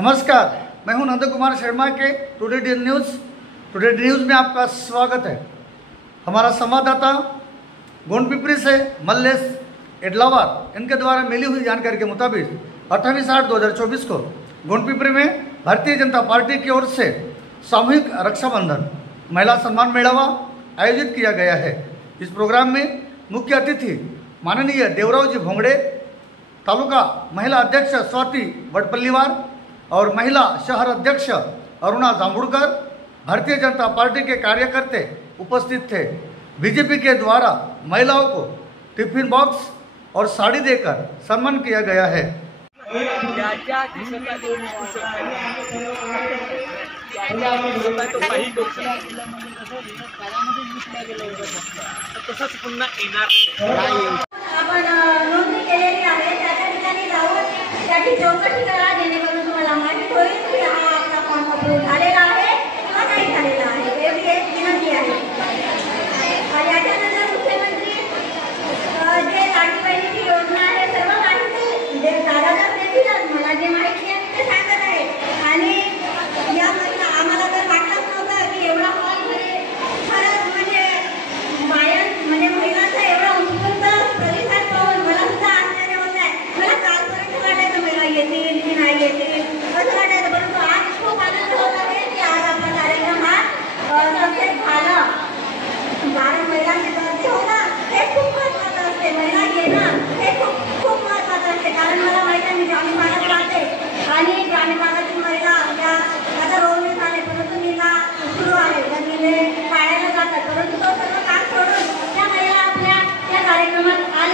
नमस्कार, मैं हूं नंद कुमार शर्मा के टुडे न्यूज़ में आपका स्वागत है। हमारा संवाददाता गोंडपिपरी से मल्लेश एडलावार इनके द्वारा मिली हुई जानकारी के मुताबिक 28/8/2024 को गोंडपिपरी में भारतीय जनता पार्टी की ओर से सामूहिक रक्षाबंधन महिला सम्मान मेड़ावा आयोजित किया गया है। इस प्रोग्राम में मुख्य अतिथि माननीय देवराव जी भोंगड़े, तालुका महिला अध्यक्ष स्वाति वडपल्लीवार और महिला शहर अध्यक्ष अरुणा जांबुड़कर, भारतीय जनता पार्टी के कार्यकर्ता उपस्थित थे। बीजेपी के द्वारा महिलाओं को टिफिन बॉक्स और साड़ी देकर सम्मान किया गया है। तसंच पुन्हा येणार आपण नोंदणी केलेली आहे, त्या ठिकाणी जाऊन त्याची चौकशी करा, जेणेकरून तुम्हाला माहिती होईल की हा आपला फॉर्म अप्रूव्ह झाले